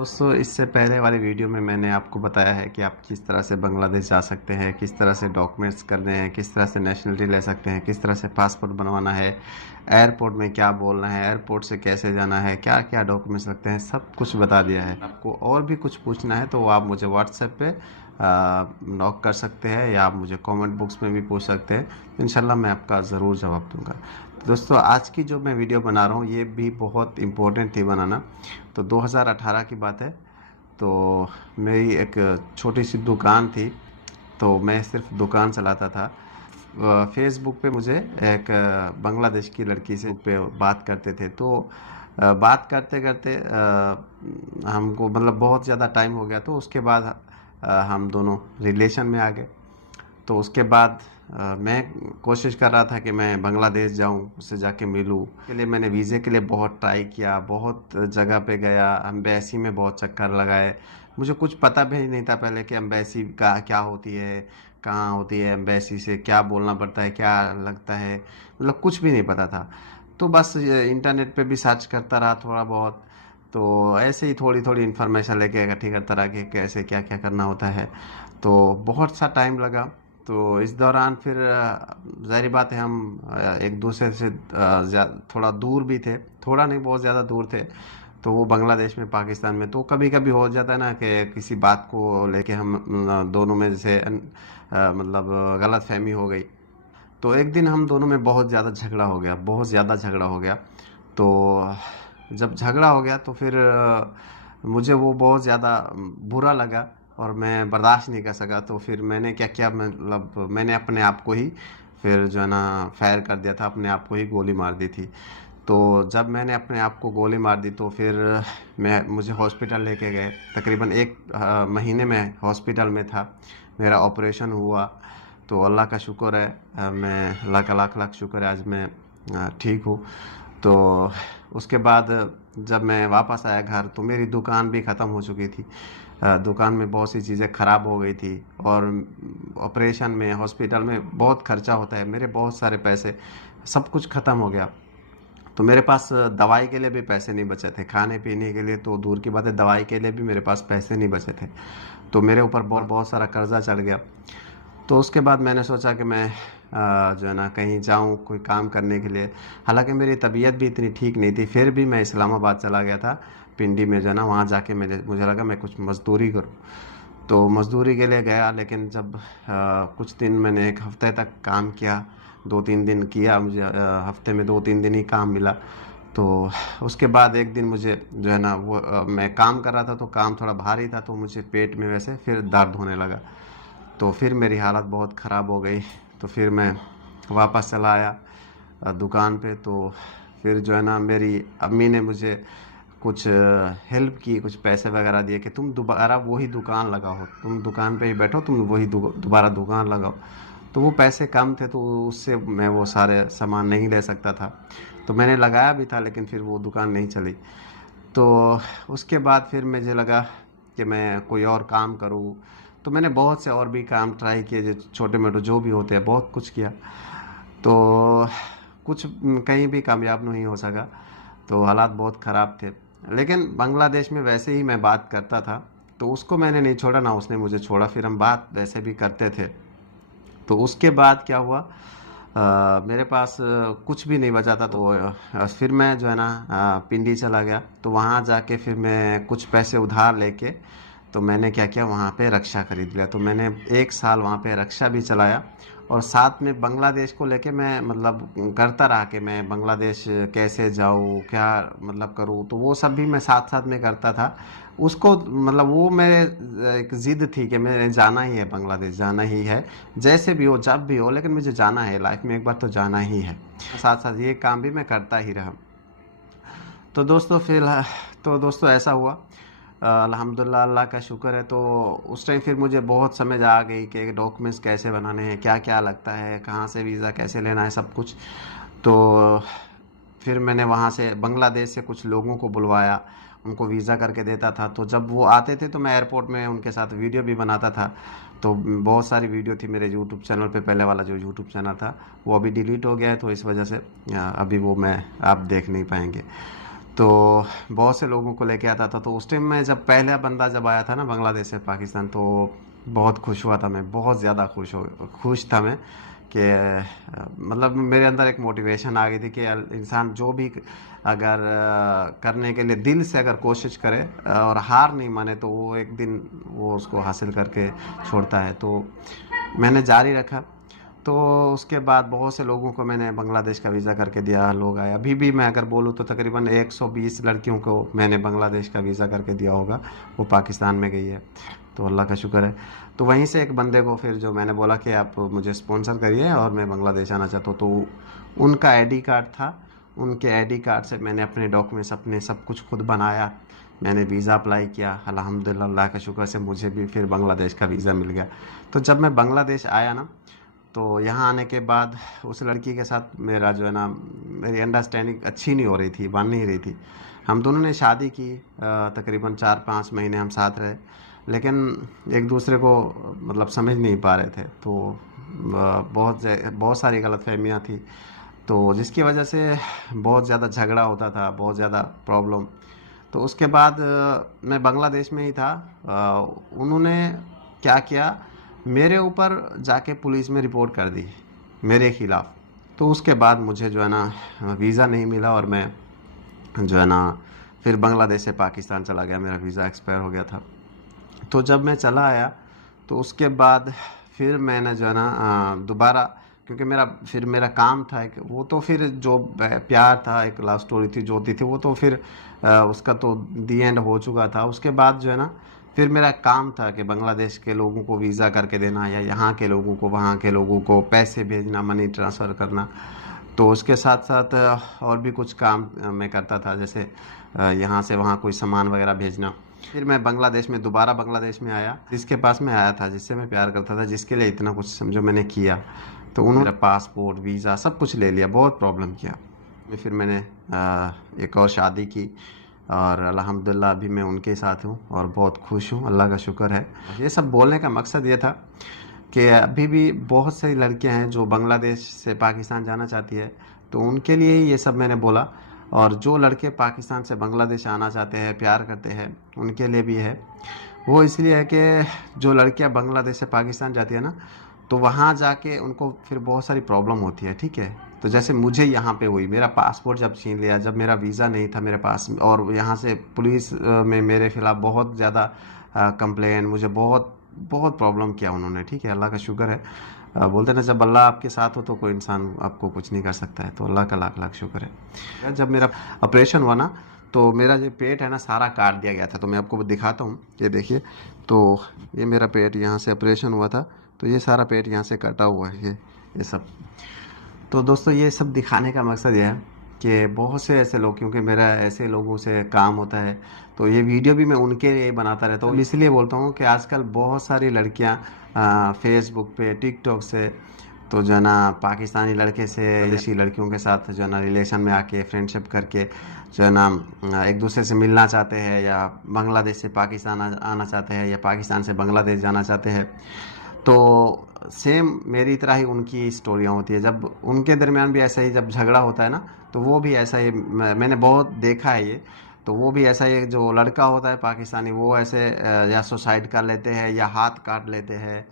दोस्तों, इससे पहले वाली वीडियो में मैंने आपको बताया है कि आप किस तरह से बांग्लादेश जा सकते हैं, किस तरह से डॉक्यूमेंट्स करने हैं, किस तरह से नेशनलिटी ले सकते हैं, किस तरह से पासपोर्ट बनवाना है, एयरपोर्ट में क्या बोलना है, एयरपोर्ट से कैसे जाना है, क्या क्या डॉक्यूमेंट्स लगते हैं, सब कुछ बता दिया है। आपको और भी कुछ पूछना है तो आप मुझे व्हाट्सएप पे नॉक कर सकते हैं या आप मुझे कमेंट बॉक्स में भी पूछ सकते हैं। इंशाल्लाह मैं आपका ज़रूर जवाब दूंगा। तो दोस्तों, आज की जो मैं वीडियो बना रहा हूँ ये भी बहुत इम्पोर्टेंट थी बनाना। तो 2018 की बात है। तो मेरी एक छोटी सी दुकान थी। तो मैं सिर्फ दुकान चलाता था। फेसबुक पे मुझे एक बांग्लादेश की लड़की से पे बात करते थे। तो बात करते करते हमको मतलब बहुत ज़्यादा टाइम हो गया। तो उसके बाद हम दोनों रिलेशन में आ गए। तो उसके बाद मैं कोशिश कर रहा था कि मैं बांग्लादेश जाऊं, उससे जाके मिलूं। के लिए मैंने वीज़े के लिए बहुत ट्राई किया, बहुत जगह पे गया, एम्बेसी में बहुत चक्कर लगाए। मुझे कुछ पता भी नहीं था पहले कि एम्बेसी का क्या होती है, कहाँ होती है, एम्बेसी से क्या बोलना पड़ता है, क्या लगता है, मतलब कुछ भी नहीं पता था। तो बस इंटरनेट पे भी सर्च करता रहा थोड़ा बहुत। तो ऐसे ही थोड़ी थोड़ी इन्फॉर्मेशन लेके इकट्ठी करता रहा कि कैसे क्या क्या करना होता है। तो बहुत सा टाइम लगा। तो इस दौरान फिर ज़ाहिर बात है हम एक दूसरे से थोड़ा दूर भी थे। थोड़ा नहीं, बहुत ज़्यादा दूर थे। तो वो बांग्लादेश में, पाकिस्तान में। तो कभी कभी हो जाता है ना कि किसी बात को लेके हम दोनों में जैसे मतलब गलत फहमी हो गई। तो एक दिन हम दोनों में बहुत ज़्यादा झगड़ा हो गया, बहुत ज़्यादा झगड़ा हो गया। तो जब झगड़ा हो गया तो फिर मुझे वो बहुत ज़्यादा बुरा लगा और मैं बर्दाश्त नहीं कर सका। तो फिर मैंने क्या किया, मतलब मैंने अपने आप को ही फिर जो है ना फायर कर दिया था, अपने आप को ही गोली मार दी थी। तो जब मैंने अपने आप को गोली मार दी तो फिर मुझे हॉस्पिटल लेके गए। तकरीबन एक महीने में हॉस्पिटल में था। मेरा ऑपरेशन हुआ। तो अल्लाह का शुक्र है, मैं अल्लाह का लाख लाख शुक्र है, आज मैं ठीक हूँ। तो उसके बाद जब मैं वापस आया घर तो मेरी दुकान भी ख़त्म हो चुकी थी। दुकान में बहुत सी चीज़ें ख़राब हो गई थी। और ऑपरेशन में, हॉस्पिटल में बहुत खर्चा होता है, मेरे बहुत सारे पैसे, सब कुछ ख़त्म हो गया। तो मेरे पास दवाई के लिए भी पैसे नहीं बचे थे, खाने पीने के लिए तो दूर की बात है, दवाई के लिए भी मेरे पास पैसे नहीं बचे थे। तो मेरे ऊपर बहुत बहुत सारा कर्जा चढ़ गया। तो उसके बाद मैंने सोचा कि मैं जो है ना कहीं जाऊं कोई काम करने के लिए। हालांकि मेरी तबीयत भी इतनी ठीक नहीं थी, फिर भी मैं इस्लामाबाद चला गया था। पिंडी में जो है ना, वहाँ जाके मुझे लगा मैं कुछ मज़दूरी करूँ। तो मज़दूरी के लिए गया। लेकिन जब कुछ दिन मैंने, एक हफ्ते तक काम किया, 2-3 दिन किया, मुझे हफ्ते में 2-3 दिन ही काम मिला। तो उसके बाद एक दिन मुझे जो है ना वो मैं काम कर रहा था तो काम थोड़ा भारी था, तो मुझे पेट में वैसे फिर दर्द होने लगा। तो फिर मेरी हालत बहुत ख़राब हो गई। तो फिर मैं वापस चला आया दुकान पे। तो फिर जो है ना मेरी अम्मी ने मुझे कुछ हेल्प की, कुछ पैसे वगैरह दिए कि तुम दोबारा वही दुकान लगाओ, तुम दुकान पे ही बैठो, तुम वही दोबारा दुकान लगाओ। तो वो पैसे कम थे तो उससे मैं वो सारे सामान नहीं ले सकता था। तो मैंने लगाया भी था लेकिन फिर वो दुकान नहीं चली। तो उसके बाद फिर मुझे लगा कि मैं कोई और काम करूं। तो मैंने बहुत से और भी काम ट्राई किए, जो छोटे मोटे जो भी होते हैं, बहुत कुछ किया। तो कुछ कहीं भी कामयाब नहीं हो सका। तो हालात बहुत ख़राब थे। लेकिन बांग्लादेश में वैसे ही मैं बात करता था। तो उसको मैंने नहीं छोड़ा, ना उसने मुझे छोड़ा, फिर हम बात वैसे भी करते थे। तो उसके बाद क्या हुआ, मेरे पास कुछ भी नहीं बचा था। तो फिर मैं जो है ना पिंडी चला गया। तो वहाँ जाके फिर मैं कुछ पैसे उधार लेके, तो मैंने क्या किया, वहाँ पे रक्षा खरीद लिया। तो मैंने 1 साल वहाँ पे रक्षा भी चलाया। और साथ में बांग्लादेश को लेके मैं मतलब करता रहा कि मैं बांग्लादेश कैसे जाऊँ, क्या मतलब करूँ। तो वो सब भी मैं साथ साथ में करता था। उसको मतलब वो मेरे एक ज़िद थी कि मैंने जाना ही है, बांग्लादेश जाना ही है, जैसे भी हो, जब भी हो, लेकिन मुझे जाना है, लाइफ में एक बार तो जाना ही है। साथ साथ ये काम भी मैं करता ही रहा। तो दोस्तों फिर तो दोस्तों ऐसा हुआ। अल्हम्दुलिल्लाह, अल्लाह का शुक्र है। तो उस टाइम फिर मुझे बहुत समझ आ गई कि डॉक्यूमेंट्स कैसे बनाने हैं, क्या क्या लगता है, कहाँ से वीज़ा कैसे लेना है, सब कुछ। तो फिर मैंने वहाँ से बांग्लादेश से कुछ लोगों को बुलवाया, उनको वीज़ा करके देता था। तो जब वो आते थे तो मैं एयरपोर्ट में उनके साथ वीडियो भी बनाता था। तो बहुत सारी वीडियो थी मेरे यूट्यूब चैनल पे। पहले वाला जो यूट्यूब चैनल था वो अभी डिलीट हो गया है, तो इस वजह से अभी वो मैं आप देख नहीं पाएंगे। तो बहुत से लोगों को लेके आता था। तो उस टाइम में जब पहला बंदा जब आया था ना बांग्लादेश से पाकिस्तान, तो बहुत खुश हुआ था मैं, बहुत ज़्यादा खुश था मैं कि मतलब मेरे अंदर एक मोटिवेशन आ गई थी कि इंसान जो भी अगर करने के लिए दिल से अगर कोशिश करे और हार नहीं माने, तो वो एक दिन वो उसको हासिल करके छोड़ता है। तो मैंने जारी रखा। तो उसके बाद बहुत से लोगों को मैंने बांग्लादेश का वीज़ा करके दिया, लोग आए। अभी भी मैं अगर बोलूँ तो तकरीबन 120 लड़कियों को मैंने बांग्लादेश का वीज़ा करके दिया होगा, वो पाकिस्तान में गई है। तो अल्लाह का शुक्र है। तो वहीं से एक बंदे को फिर जो मैंने बोला कि आप मुझे स्पॉन्सर करिए और मैं बांग्लादेश आना चाहता हूँ, तो उनका आईडी कार्ड था। उनके आईडी कार्ड से मैंने अपने डॉक्यूमेंट्स अपने सब कुछ खुद बनाया। मैंने वीज़ा अप्लाई किया, अल्हम्दुलिल्लाह अल्लाह का शुक्र से मुझे भी फिर बांग्लादेश का वीज़ा मिल गया। तो जब मैं बांग्लादेश आया ना, तो यहाँ आने के बाद उस लड़की के साथ मेरा जो है ना, मेरी अंडरस्टैंडिंग अच्छी नहीं हो रही थी, बन नहीं रही थी। हम दोनों ने शादी की, तकरीबन 4-5 महीने हम साथ रहे, लेकिन एक दूसरे को मतलब समझ नहीं पा रहे थे। तो बहुत सारी गलतफहमियाँ थी, तो जिसकी वजह से बहुत ज़्यादा झगड़ा होता था, बहुत ज़्यादा प्रॉब्लम। तो उसके बाद मैं बांग्लादेश में ही था। उन्होंने क्या किया, मेरे ऊपर जाके पुलिस में रिपोर्ट कर दी मेरे खिलाफ। तो उसके बाद मुझे जो है ना वीज़ा नहीं मिला, और मैं जो है ना फिर बांग्लादेश से पाकिस्तान चला गया, मेरा वीज़ा एक्सपायर हो गया था। तो जब मैं चला आया, तो उसके बाद फिर मैंने जो है ना दोबारा, क्योंकि मेरा काम था एक, वो तो फिर जो प्यार था, एक लव स्टोरी थी जो होती थी, वो तो फिर उसका तो दी एंड हो चुका था। उसके बाद जो है ना फिर मेरा काम था कि बांग्लादेश के लोगों को वीज़ा करके देना, या यहाँ के लोगों को वहाँ के लोगों को पैसे भेजना, मनी ट्रांसफ़र करना। तो उसके साथ साथ और भी कुछ काम मैं करता था, जैसे यहाँ से वहाँ कोई सामान वगैरह भेजना। फिर मैं बांग्लादेश में दोबारा बांग्लादेश में आया, जिसके पास मैं आया था, जिससे मैं प्यार करता था, जिसके लिए इतना कुछ समझो मैंने किया, तो उन्होंने मेरा पासपोर्ट वीज़ा सब कुछ ले लिया, बहुत प्रॉब्लम किया। फिर मैंने एक और शादी की, और अल्हम्दुलिल्लाह अभी मैं उनके साथ हूँ और बहुत खुश हूँ, अल्लाह का शुक्र है। ये सब बोलने का मकसद ये था कि अभी भी बहुत सारी लड़कियां हैं जो बांग्लादेश से पाकिस्तान जाना चाहती है, तो उनके लिए ही ये सब मैंने बोला। और जो लड़के पाकिस्तान से बांग्लादेश आना चाहते हैं, प्यार करते हैं, उनके लिए भी है। वो इसलिए है कि जो लड़कियां बांग्लादेश से पाकिस्तान जाती है ना, तो वहाँ जाके उनको फिर बहुत सारी प्रॉब्लम होती है, ठीक है। तो जैसे मुझे यहाँ पे हुई, मेरा पासपोर्ट जब छीन लिया, जब मेरा वीज़ा नहीं था मेरे पास, और यहाँ से पुलिस में मेरे खिलाफ बहुत ज़्यादा कंप्लेन, मुझे बहुत बहुत प्रॉब्लम किया उन्होंने, ठीक है। अल्लाह का शुक्र है। बोलते ना, जब अल्लाह आपके साथ हो तो कोई इंसान आपको कुछ नहीं कर सकता है, तो अल्लाह का लाख लाख शुक्र है। जब मेरा ऑपरेशन हुआ ना, तो मेरा जो पेट है ना सारा काट दिया गया था। तो मैं आपको दिखाता हूँ, ये देखिए। तो ये मेरा पेट, यहाँ से ऑपरेशन हुआ था, तो ये सारा पेट यहाँ से कटा हुआ है, ये सब। तो दोस्तों, ये सब दिखाने का मकसद ये है कि बहुत से ऐसे लोग, क्योंकि मेरा ऐसे लोगों से काम होता है, तो ये वीडियो भी मैं उनके लिए बनाता रहता हूँ। इसलिए बोलता हूँ कि आजकल बहुत सारी लड़कियाँ फेसबुक पे, टिकटॉक से, तो जो है ना पाकिस्तानी लड़के से ऐसी लड़कियों के साथ जो है ना रिलेशन में आके, फ्रेंडशिप करके जो है ना एक दूसरे से मिलना चाहते हैं, या बांग्लादेश से पाकिस्तान आना चाहते हैं, या पाकिस्तान से बांग्लादेश जाना चाहते हैं। तो सेम मेरी तरह ही उनकी स्टोरियाँ होती है। जब उनके दरमियान भी ऐसा ही जब झगड़ा होता है ना, तो वो भी ऐसा ही, मैंने बहुत देखा है ये। तो वो भी ऐसा ही, जो लड़का होता है पाकिस्तानी, वो ऐसे या सुसाइड कर लेते हैं, या हाथ काट लेते हैं,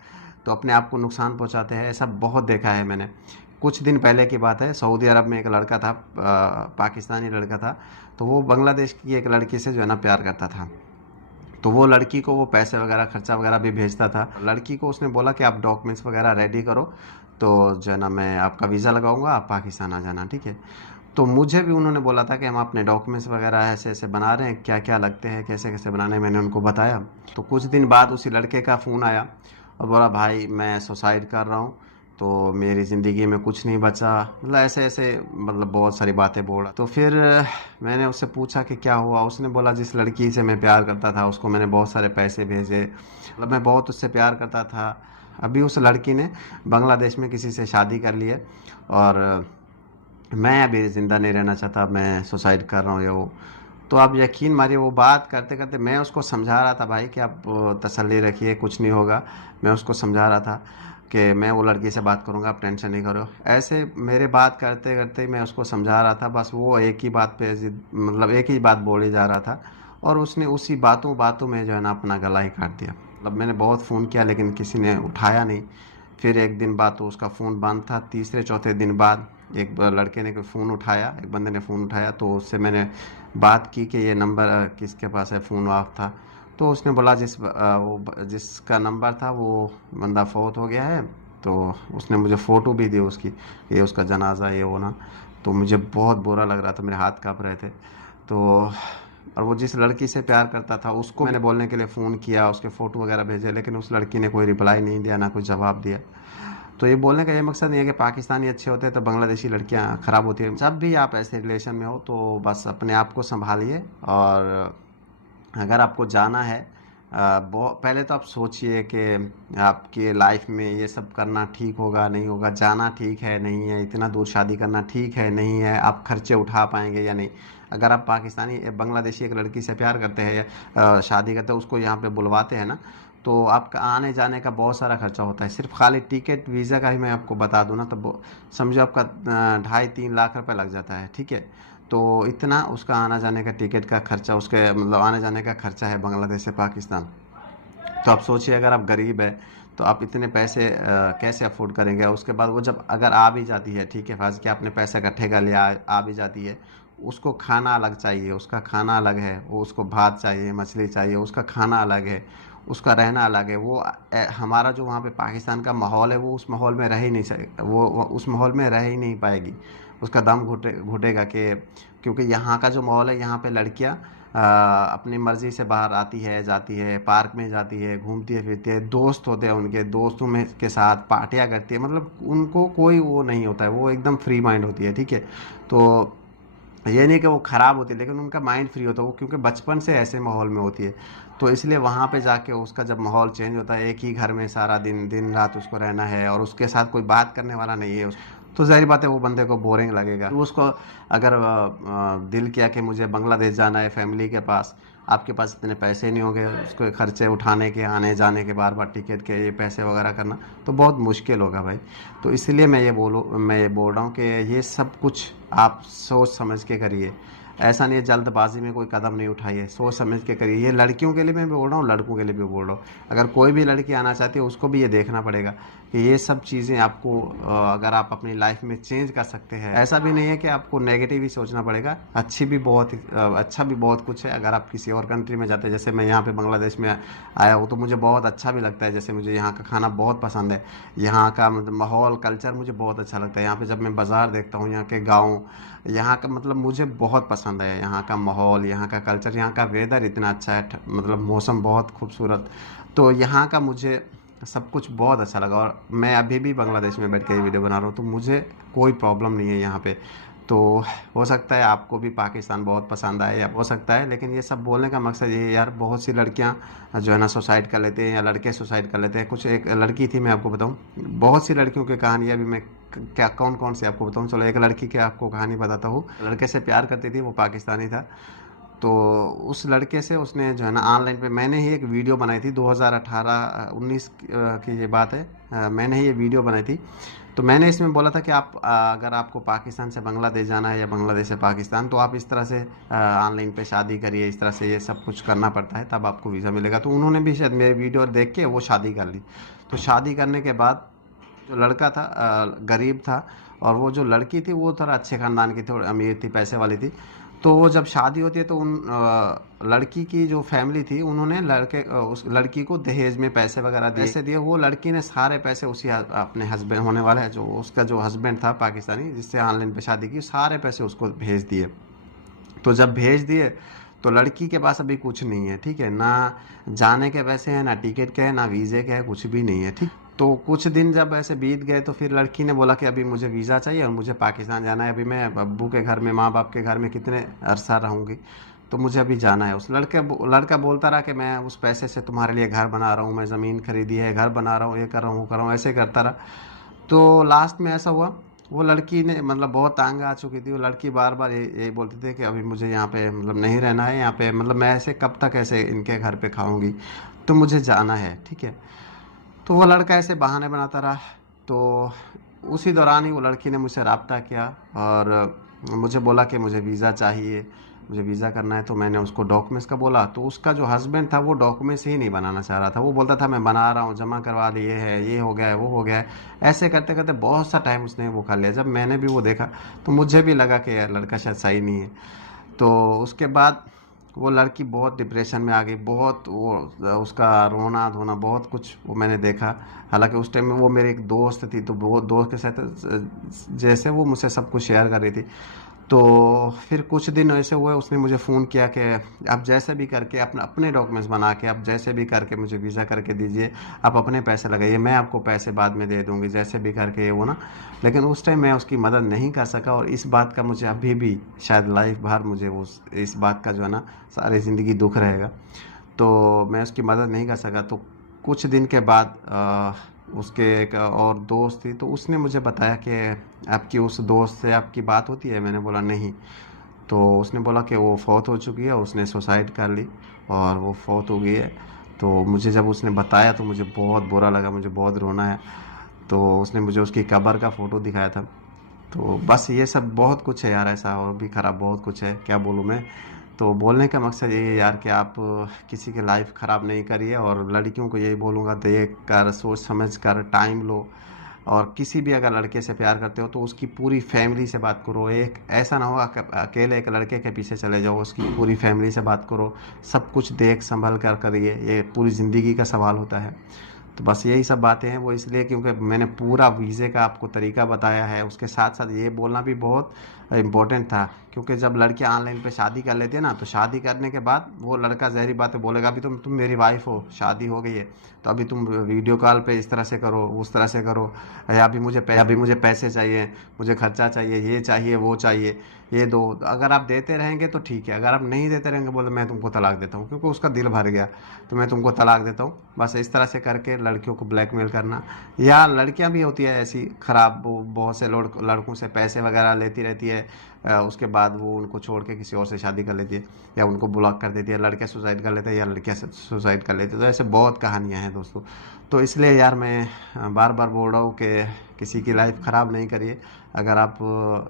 तो अपने आप को नुकसान पहुंचाते हैं। ऐसा बहुत देखा है मैंने। कुछ दिन पहले की बात है, सऊदी अरब में एक लड़का था, पाकिस्तानी लड़का था, तो वो बांग्लादेश की एक लड़की से जो है ना प्यार करता था। तो वो लड़की को वो पैसे वगैरह, खर्चा वगैरह भी भेजता था। लड़की को उसने बोला कि आप डॉक्यूमेंट्स वगैरह रेडी करो, तो जो है ना मैं आपका वीज़ा लगाऊंगा, आप पाकिस्तान आ जाना, ठीक है। तो मुझे भी उन्होंने बोला था कि हम अपने डॉक्यूमेंट्स वगैरह ऐसे ऐसे बना रहे हैं, क्या क्या लगते हैं, कैसे कैसे बनाने हैं, मैंने उनको बताया। तो कुछ दिन बाद उसी लड़के का फ़ोन आया और बोला, भाई मैं सुसाइड कर रहा हूँ, तो मेरी ज़िंदगी में कुछ नहीं बचा, मतलब ऐसे ऐसे, मतलब बहुत सारी बातें बोला। तो फिर मैंने उससे पूछा कि क्या हुआ। उसने बोला, जिस लड़की से मैं प्यार करता था उसको मैंने बहुत सारे पैसे भेजे, मतलब मैं बहुत उससे प्यार करता था। अभी उस लड़की ने बांग्लादेश में किसी से शादी कर ली है, और मैं अभी ज़िंदा नहीं रहना चाहता, मैं सुसाइड कर रहा हूँ, ये वो। तो आप यकीन मानिए वो बात करते करते मैं उसको समझा रहा था भाई कि आप तसल्ली रखिए, कुछ नहीं होगा। मैं उसको समझा रहा था कि मैं वो लड़की से बात करूंगा, आप टेंशन नहीं करो। ऐसे मेरे बात करते करते मैं उसको समझा रहा था, बस वो एक ही बात पे मतलब एक ही बात बोले जा रहा था, और उसने उसी बातों बातों में जो है ना अपना गला ही काट दिया। मतलब मैंने बहुत फ़ोन किया लेकिन किसी ने उठाया नहीं। फिर एक दिन बाद तो उसका फ़ोन बंद था। तीसरे चौथे दिन बाद एक लड़के ने कोई फ़ोन उठाया, एक बंदे ने फ़ोन उठाया, तो उससे मैंने बात की कि ये नंबर किसके पास है, फ़ोन ऑफ था। तो उसने बोला जिसका नंबर था वो बंदा फौत हो गया है। तो उसने मुझे फ़ोटो भी दी उसकी, ये उसका जनाजा ये वो ना। तो मुझे बहुत बुरा लग रहा था, मेरे हाथ काँप रहे थे। तो और वो जिस लड़की से प्यार करता था उसको मैंने बोलने के लिए फ़ोन किया, उसके फ़ोटो वगैरह भेजे, लेकिन उस लड़की ने कोई रिप्लाई नहीं दिया, ना कोई जवाब दिया। तो ये बोलने का ये मकसद नहीं है कि पाकिस्तानी अच्छे होते हैं तो बांग्लादेशी लड़कियां ख़राब होती हैं। जब भी आप ऐसे रिलेशन में हो तो बस अपने आप को संभालिए, और अगर आपको जाना है पहले तो आप सोचिए कि आपकी लाइफ में ये सब करना ठीक होगा नहीं होगा, जाना ठीक है नहीं है, इतना दूर शादी करना ठीक है नहीं है, आप खर्चे उठा पाएंगे या नहीं। अगर आप पाकिस्तानी बांग्लादेशी एक लड़की से प्यार करते हैं या शादी करते हैं, उसको यहाँ पे बुलवाते हैं ना, तो आपका आने जाने का बहुत सारा खर्चा होता है। सिर्फ खाली टिकट वीज़ा का ही मैं आपको बता दूँ ना, तो समझो आपका 2.5-3 लाख रुपए लग जाता है, ठीक है। तो इतना उसका आना जाने का टिकट का खर्चा, उसके मतलब आने जाने का खर्चा है बांग्लादेश से पाकिस्तान। तो आप सोचिए अगर आप गरीब है तो आप इतने पैसे कैसे अफोर्ड करेंगे। उसके बाद वो जब अगर आ भी जाती है, ठीक है, फर्ज कि आपने पैसा इकट्ठे कर लिया, आ भी जाती है, उसको खाना अलग चाहिए, उसका खाना अलग है, वो उसको भात चाहिए, मछली चाहिए, उसका खाना अलग है, उसका रहना अलग है। वो हमारा जो वहाँ पे पाकिस्तान का माहौल है वो उस माहौल में रह ही नहीं सके, वो उस माहौल में रह ही नहीं पाएगी। उसका दम घुटेगा कि क्योंकि यहाँ का जो माहौल है, यहाँ पे लड़कियाँ अपनी मर्ज़ी से बाहर आती है, जाती है, पार्क में जाती है, घूमती है फिरती है, दोस्त होते हैं उनके, दोस्तों में के साथ पार्टियाँ करती है, मतलब उनको कोई वो नहीं होता है, वो एकदम फ्री माइंड होती है, ठीक है। तो ये नहीं कि वो ख़राब होती है, लेकिन उनका माइंड फ्री होता है, वो क्योंकि बचपन से ऐसे माहौल में होती है। तो इसलिए वहाँ पे जाके उसका जब माहौल चेंज होता है, एक ही घर में सारा दिन दिन रात उसको रहना है और उसके साथ कोई बात करने वाला नहीं है, तो ज़ाहिर बात है वो बंदे को बोरिंग लगेगा। तो उसको अगर दिल किया कि मुझे बांग्लादेश जाना है फैमिली के पास, आपके पास इतने पैसे नहीं होंगे उसको खर्चे उठाने के, आने जाने के, बार बार टिकट के ये पैसे वगैरह करना, तो बहुत मुश्किल होगा भाई। तो इसलिए मैं ये बोल रहा हूँ कि ये सब कुछ आप सोच समझ के करिए। ऐसा नहीं है जल्दबाजी में कोई कदम नहीं उठाइए, सोच समझ के करिए। ये लड़कियों के लिए मैं बोल रहा हूँ, लड़कों के लिए भी बोल रहा हूँ। अगर कोई भी लड़की आना चाहती है उसको भी ये देखना पड़ेगा कि ये सब चीज़ें आपको अगर आप अपनी लाइफ में चेंज कर सकते हैं। ऐसा भी नहीं है कि आपको नेगेटिव ही सोचना पड़ेगा, अच्छा भी बहुत कुछ है। अगर आप किसी और कंट्री में जाते हैं, जैसे मैं यहाँ पे बांग्लादेश में आया हूँ, तो मुझे बहुत अच्छा भी लगता है। जैसे मुझे यहाँ का खाना बहुत पसंद है, यहाँ का मतलब माहौल कल्चर मुझे बहुत अच्छा लगता है। यहाँ पे जब मैं बाज़ार देखता हूँ, यहाँ के गाँव, यहाँ का मतलब मुझे बहुत पसंद है। यहाँ का माहौल, यहाँ का कल्चर, यहाँ का वेदर इतना अच्छा है, मतलब मौसम बहुत खूबसूरत। तो यहाँ का मुझे सब कुछ बहुत अच्छा लगा, और मैं अभी भी बांग्लादेश में बैठ के ये वीडियो बना रहा हूँ, तो मुझे कोई प्रॉब्लम नहीं है यहाँ पे। तो हो सकता है आपको भी पाकिस्तान बहुत पसंद आए, या हो सकता है, लेकिन ये सब बोलने का मकसद ये है यार, बहुत सी लड़कियां जो है ना सुसाइड कर लेते हैं या लड़के सुसाइड कर लेते हैं। कुछ एक लड़की थी, मैं आपको बताऊं, बहुत सी लड़कियों की कहानी अभी मैं क्या कौन कौन से आपको बताऊं। चलो एक लड़की की आपको कहानी बताता हूँ। लड़के से प्यार करती थी, वो पाकिस्तानी था। तो उस लड़के से उसने जो है ना ऑनलाइन पे, मैंने ही एक वीडियो बनाई थी 2018-19 की ये बात है। मैंने ही ये वीडियो बनाई थी। तो मैंने इसमें बोला था कि आप अगर आपको पाकिस्तान से बांग्लादेश जाना है या बांग्लादेश से पाकिस्तान, तो आप इस तरह से ऑनलाइन पे शादी करिए, इस तरह से ये सब कुछ करना पड़ता है, तब आपको वीज़ा मिलेगा। तो उन्होंने भी शायद मेरे वीडियो देख के वो शादी कर ली। तो शादी करने के बाद जो लड़का था गरीब था, और वो जो लड़की थी वो थोड़ा अच्छे ख़ानदान की, थोड़ी अमीर थी, पैसे वाली थी। तो वो जब शादी होती है तो उन लड़की की जो फैमिली थी उन्होंने उस लड़की को दहेज में पैसे वगैरह दिए। वो लड़की ने सारे पैसे उसी अपने हस्बैंड होने वाला है, जो उसका जो हस्बैंड था पाकिस्तानी जिससे ऑनलाइन पे शादी की, सारे पैसे उसको भेज दिए। तो जब भेज दिए तो लड़की के पास अभी कुछ नहीं है, ठीक है, ना जाने के पैसे हैं, ना टिकट के हैं, ना वीज़े के हैं, कुछ भी नहीं है, ठीक। तो कुछ दिन जब ऐसे बीत गए तो फिर लड़की ने बोला कि अभी मुझे वीज़ा चाहिए और मुझे पाकिस्तान जाना है। अभी मैं अब्बू के घर में, माँ बाप के घर में कितने अरसा रहूँगी, तो मुझे अभी जाना है। उस लड़का बोलता रहा कि मैं उस पैसे से तुम्हारे लिए घर बना रहा हूँ, मैं ज़मीन खरीदी है, घर बना रहा हूँ, ये कर रहा हूँ, वो कर रहा हूँ, ऐसे करता रहा। तो लास्ट में ऐसा हुआ वो लड़की ने मतलब बहुत तंग आ चुकी थी। वो लड़की बार बार ये बोलती थी कि अभी मुझे यहाँ पे मतलब नहीं रहना है यहाँ पे, मतलब मैं ऐसे कब तक ऐसे इनके घर पे खाऊंगी, तो मुझे जाना है, ठीक है। तो वो लड़का ऐसे बहाने बनाता रहा। तो उसी दौरान ही वो लड़की ने मुझसे रब्ता किया और मुझे बोला कि मुझे वीज़ा चाहिए, मुझे वीज़ा करना है। तो मैंने उसको डॉक्यूमेंट्स का बोला, तो उसका जो हस्बैंड था वो डॉक्यूमेंट्स ही नहीं बनाना चाह रहा था। वो बोलता था मैं बना रहा हूँ, जमा करवा लिए है, ये हो गया है, वो हो गया है। ऐसे करते करते बहुत सा टाइम उसने वो कर लिया। जब मैंने भी वो देखा तो मुझे भी लगा कि यार लड़का शायद सही नहीं है। तो उसके बाद वो लड़की बहुत डिप्रेशन में आ गई, बहुत वो उसका रोना धोना बहुत कुछ वो मैंने देखा। हालांकि उस टाइम में वो मेरे एक दोस्त थी, तो वो दोस्त के साथ जैसे वो मुझसे सब कुछ शेयर कर रही थी। तो फिर कुछ दिन ऐसे हुए, उसने मुझे फ़ोन किया कि आप जैसे भी करके अपना अपने डॉक्यूमेंट्स बना के आप जैसे भी करके मुझे वीज़ा करके दीजिए, आप अपने पैसे लगाइए, मैं आपको पैसे बाद में दे दूँगी, जैसे भी करके ये वो ना। लेकिन उस टाइम मैं उसकी मदद नहीं कर सका, और इस बात का मुझे अभी भी शायद लाइफ भर मुझे उस इस बात का जो है ना सारी ज़िंदगी दुख रहेगा। तो मैं उसकी मदद नहीं कर सका। तो कुछ दिन के बाद उसके एक और दोस्त थी, तो उसने मुझे बताया कि आपकी उस दोस्त से आपकी बात होती है? मैंने बोला नहीं। तो उसने बोला कि वो फौत हो चुकी है, उसने सुसाइड कर ली और वो फौत हो गई है। तो मुझे जब उसने बताया तो मुझे बहुत बुरा लगा, मुझे बहुत रोना है। तो उसने मुझे उसकी कब्र का फ़ोटो दिखाया था। तो बस ये सब बहुत कुछ है यार, ऐसा और भी ख़राब बहुत कुछ है, क्या बोलूँ मैं। तो बोलने का मकसद ये है यार कि आप किसी की लाइफ ख़राब नहीं करिए, और लड़कियों को यही बोलूँगा, देख कर सोच समझ कर टाइम लो। और किसी भी अगर लड़के से प्यार करते हो तो उसकी पूरी फैमिली से बात करो। एक ऐसा ना हो अकेले एक लड़के के पीछे चले जाओ, उसकी पूरी फैमिली से बात करो। सब कुछ देख संभल कर करिए, ये पूरी ज़िंदगी का सवाल होता है। तो बस यही सब बातें हैं। वो इसलिए क्योंकि मैंने पूरा वीज़े का आपको तरीका बताया है, उसके साथ साथ ये बोलना भी बहुत इम्पोर्टेंट था। क्योंकि जब लड़कियां ऑनलाइन पे शादी कर लेती है ना, तो शादी करने के बाद वो लड़का ज़हरी बातें बोलेगा, अभी तुम मेरी वाइफ हो, शादी हो गई है, तो अभी तुम वीडियो कॉल पे इस तरह से करो, उस तरह से करो, या अभी मुझे पैसे चाहिए, मुझे खर्चा चाहिए, ये चाहिए, वो चाहिए, ये दो। अगर आप देते रहेंगे तो ठीक है, अगर आप नहीं देते रहेंगे, बोले मैं तुमको तलाक देता हूँ, क्योंकि उसका दिल भर गया, तो मैं तुमको तलाक देता हूँ। बस इस तरह से करके लड़कियों को ब्लैकमेल करना। या लड़कियां भी होती है ऐसी खराब, वो बहुत से लड़कों से पैसे वगैरह लेती रहती है। उसके बाद वो उनको छोड़ के किसी और से शादी कर लेती है, या उनको ब्लॉक कर देती है। लड़के सुसाइड कर लेते हैं या लड़कियां सुसाइड कर लेती है। तो ऐसे बहुत कहानियां हैं दोस्तों। तो इसलिए यार मैं बार बार बोल रहा हूँ कि किसी की लाइफ ख़राब नहीं करिए। अगर आप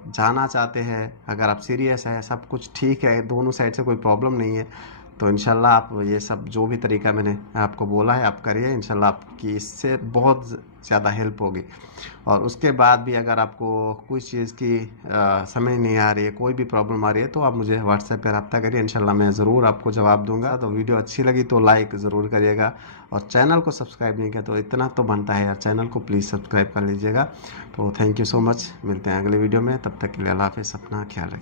जाना चाहते हैं, अगर आप सीरियस है, सब कुछ ठीक है, दोनों साइड से कोई प्रॉब्लम नहीं है, तो इंशाल्लाह आप ये सब जो भी तरीका मैंने आपको बोला है आप करिए। इंशाल्लाह आपकी इससे बहुत ज़्यादा हेल्प होगी। और उसके बाद भी अगर आपको कोई चीज़ की समझ नहीं आ रही है, कोई भी प्रॉब्लम आ रही है, तो आप मुझे व्हाट्सएप पे रब्ता करिए, इंशाल्लाह मैं ज़रूर आपको जवाब दूंगा। तो वीडियो अच्छी लगी तो लाइक ज़रूर करिएगा, और चैनल को सब्सक्राइब नहीं किया तो इतना तो बनता है यार, चैनल को प्लीज़ सब्सक्राइब कर लीजिएगा। तो थैंक यू सो मच, मिलते हैं अगले वीडियो में, तब तक के लिए अल्लाह हाफ़िज़, अपना ख्याल रखिए।